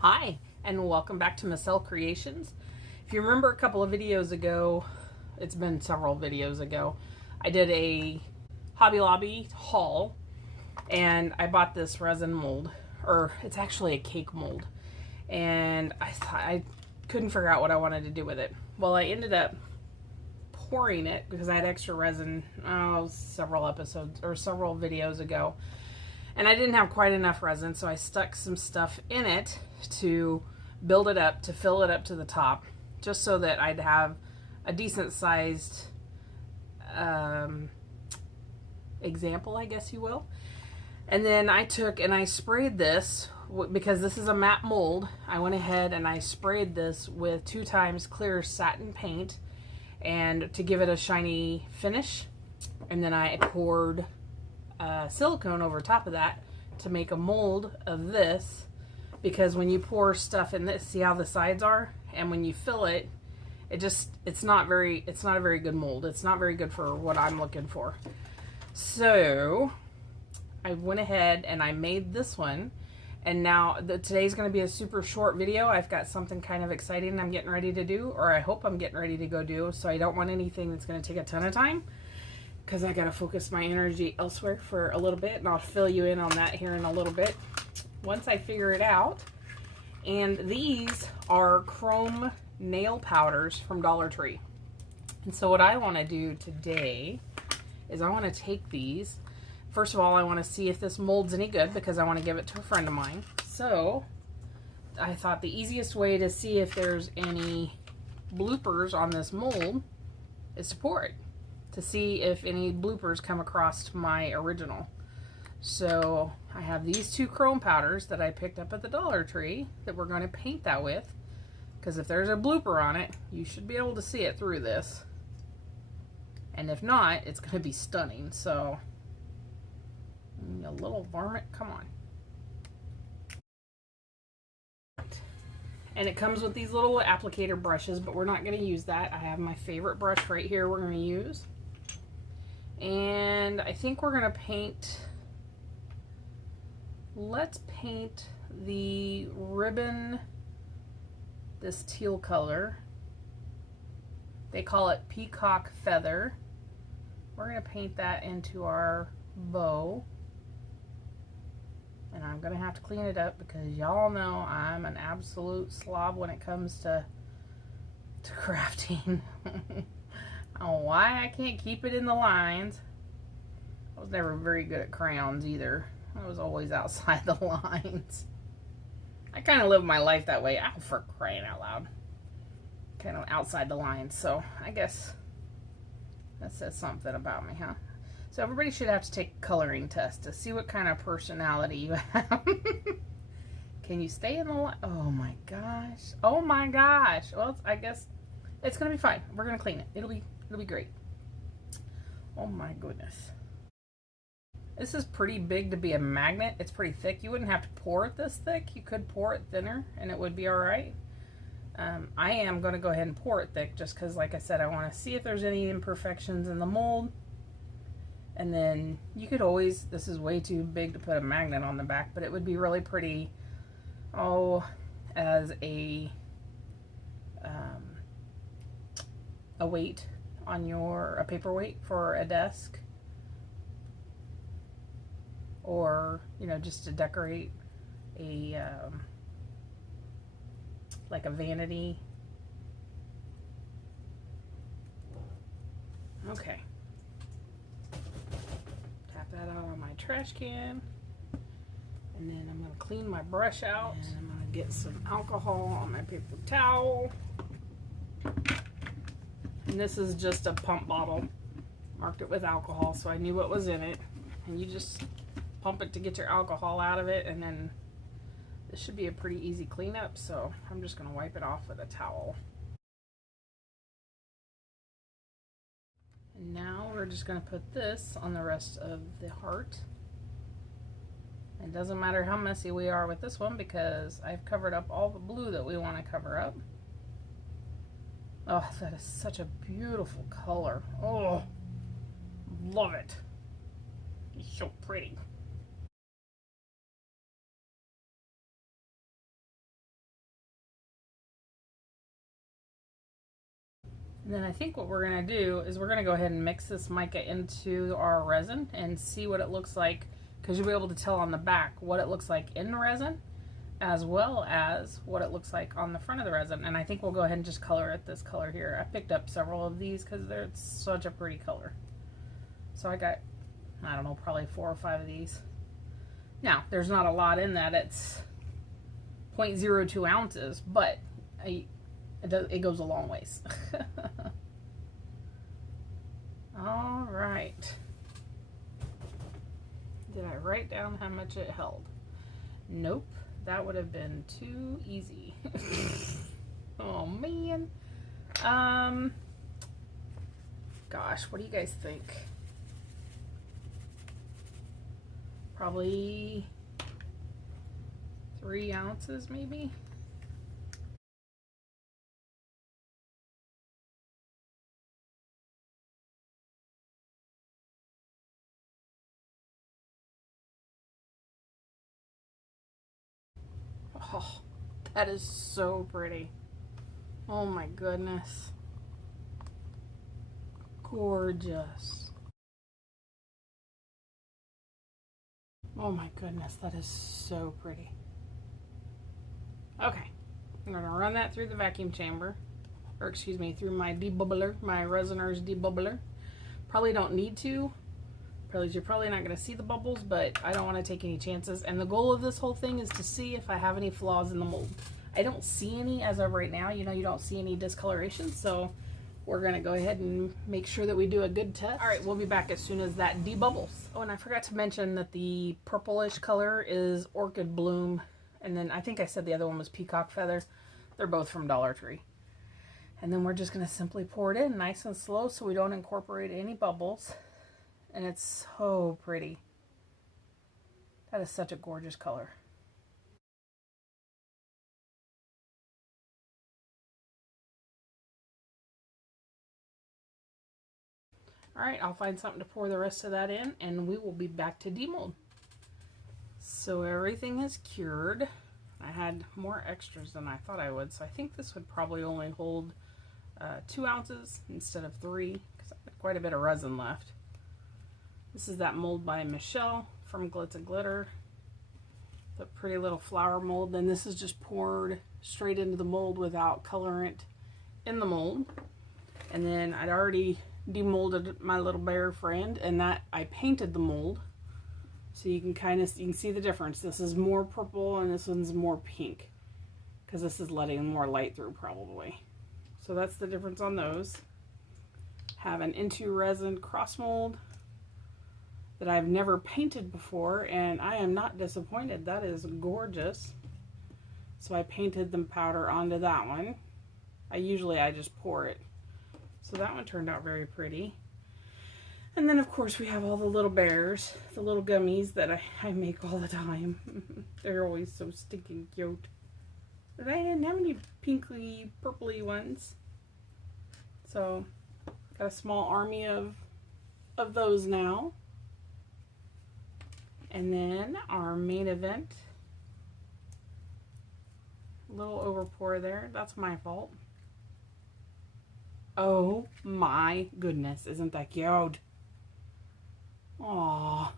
Hi, and welcome back to Marcel Creations. If you remember a couple of videos ago, it's been several videos ago, I did a Hobby Lobby haul, and I bought this resin mold, or it's actually a cake mold, and I couldn't figure out what I wanted to do with it. Well, I ended up pouring it because I had extra resin several episodes or several videos ago. And I didn't have quite enough resin, so I stuck some stuff in it to build it up, to fill it up to the top, just so that I'd have a decent sized example, I guess you will. And then I took and I sprayed this, because this is a matte mold. I went ahead and I sprayed this with 2 times clear satin paint, and to give it a shiny finish. And then I poured silicone over top of that to make a mold of this, because when you pour stuff in this, see how the sides are, and when you fill it, it's not a very good mold. It's not very good for what I'm looking for. So I went ahead and I made this one, and now today's going to be a super short video. I've got something kind of exciting I'm getting ready to do, or I hope I'm getting ready to go do, so I don't want anything that's going to take a ton of time, because I gotta focus my energy elsewhere for a little bit, and I'll fill you in on that here in a little bit once I figure it out. And these are chrome nail powders from Dollar Tree. And so what I want to do today is I want to take these. First of all, I want to see if this mold's any good, because I want to give it to a friend of mine. So I thought the easiest way to see if there's any bloopers on this mold is to pour it, to see if any bloopers come across my original. So I have these 2 chrome powders that I picked up at the Dollar Tree that we're going to paint that with, because if there's a blooper on it, you should be able to see it through this, and if not, it's going to be stunning. So a little varmint, come on. And it comes with these little applicator brushes, but we're not going to use that. I have my favorite brush right here we're going to use. And I think we're going to paint, let's paint the ribbon this teal color. They call it peacock feather. We're going to paint that into our bow. And I'm going to have to clean it up, because y'all know I'm an absolute slob when it comes to crafting. I don't know why I can't keep it in the lines. I was never very good at crayons either. I was always outside the lines. I kind of live my life that way. Oh, for crying out loud. Kind of outside the lines. So I guess that says something about me, huh? So everybody should have to take a coloring test to see what kind of personality you have. Can you stay in the line? Oh my gosh. Oh my gosh. Well, I guess it's going to be fine. We're going to clean it. It'll be great. Oh my goodness. This is pretty big to be a magnet. It's pretty thick. You wouldn't have to pour it this thick. You could pour it thinner and it would be all right. I am going to go ahead and pour it thick, just because, like I said, I want to see if there's any imperfections in the mold. And then you could always, this is way too big to put a magnet on the back, but it would be really pretty, as a weight on a paperweight for a desk, or just to decorate a like a vanity. Okay, tap that out on my trash can, and then I'm going to clean my brush out, and I'm going to get some alcohol on my paper towel. And this is just a pump bottle. Marked it with alcohol, so I knew what was in it. And you just pump it to get your alcohol out of it, and then this should be a pretty easy cleanup. So I'm just going to wipe it off with a towel. And now we're just going to put this on the rest of the heart. It doesn't matter how messy we are with this one, because I've covered up all the blue that we want to cover up. Oh, that is such a beautiful color. Oh, love it. It's so pretty. And then I think what we're gonna do is we're gonna go ahead and mix this mica into our resin and see what it looks like, because you'll be able to tell on the back what it looks like in the resin as well as what it looks like on the front of the resin. And I think we'll go ahead and just color it this color here. I picked up several of these because they're such a pretty color. So I got, I don't know, probably 4 or 5 of these. Now, there's not a lot in that. It's 0.02 ounces, but it goes a long ways. All right. Did I write down how much it held? Nope. That would have been too easy. Oh, man. Gosh, what do you guys think? Probably 3 ounces, maybe? Oh, that is so pretty. Oh my goodness. Gorgeous. Oh my goodness, that is so pretty. Okay, I'm gonna run that through the vacuum chamber, or excuse me, through my debubbler, my Resiner's debubbler. Probably don't need to, because you're probably not gonna see the bubbles, but I don't want to take any chances. And the goal of this whole thing is to see if I have any flaws in the mold. I don't see any as of right now. You know, you don't see any discoloration, so we're gonna go ahead and make sure that we do a good test. All right, we'll be back as soon as that debubbles. Oh, and I forgot to mention that the purplish color is Orchid Bloom, and then I think I said the other one was Peacock Feather. They're both from Dollar Tree. And then we're just gonna simply pour it in nice and slow so we don't incorporate any bubbles. And it's so pretty. That is such a gorgeous color. All right, I'll find something to pour the rest of that in and we will be back to demold. So everything is cured. I had more extras than I thought I would, so I think this would probably only hold 2 ounces instead of 3, because I have quite a bit of resin left. This is that mold by Michelle from Glitz and Glitter. The pretty little flower mold. And this is just poured straight into the mold without colorant in the mold. And then I'd already demolded my little bear friend, and that I painted the mold. So you can see the difference. This is more purple and this one's more pink, because this is letting more light through probably. So that's the difference on those. Have an Into Resin cross mold that I've never painted before, and I am not disappointed. That is gorgeous. So I painted the powder onto that one. I just pour it. So that one turned out very pretty. And then of course we have all the little bears, the little gummies that I make all the time. They're always so stinking cute. But I didn't have any pinkly, purpley ones. So got a small army of those now. And then our main event, a little over pour there. That's my fault. Oh my goodness, isn't that cute? Aww,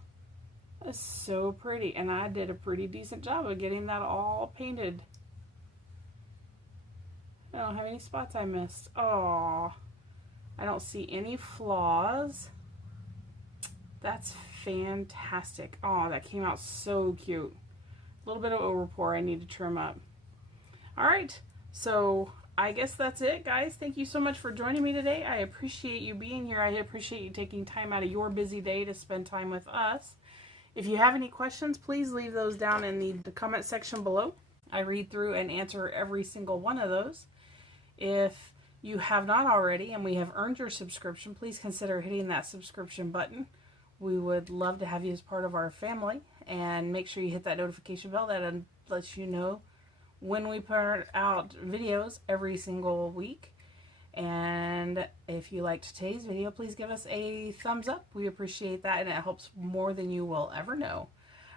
that's so pretty. And I did a pretty decent job of getting that all painted. I don't have any spots I missed. Aww, I don't see any flaws. That's fantastic. Oh, that came out so cute. A little bit of overpour I need to trim up. All right, so I guess that's it, guys. Thank you so much for joining me today. I appreciate you being here. I appreciate you taking time out of your busy day to spend time with us. If you have any questions, please leave those down in the comment section below. I read through and answer every single one of those. If you have not already and we have earned your subscription, please consider hitting that subscription button. We would love to have you as part of our family, and make sure you hit that notification bell that lets you know when we put out videos every single week. And if you liked today's video, please give us a thumbs up. We appreciate that, and it helps more than you will ever know.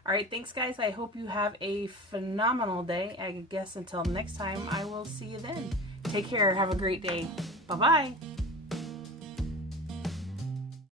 All right, thanks guys. I hope you have a phenomenal day. I guess until next time, I will see you then. Take care. Have a great day. Bye-bye.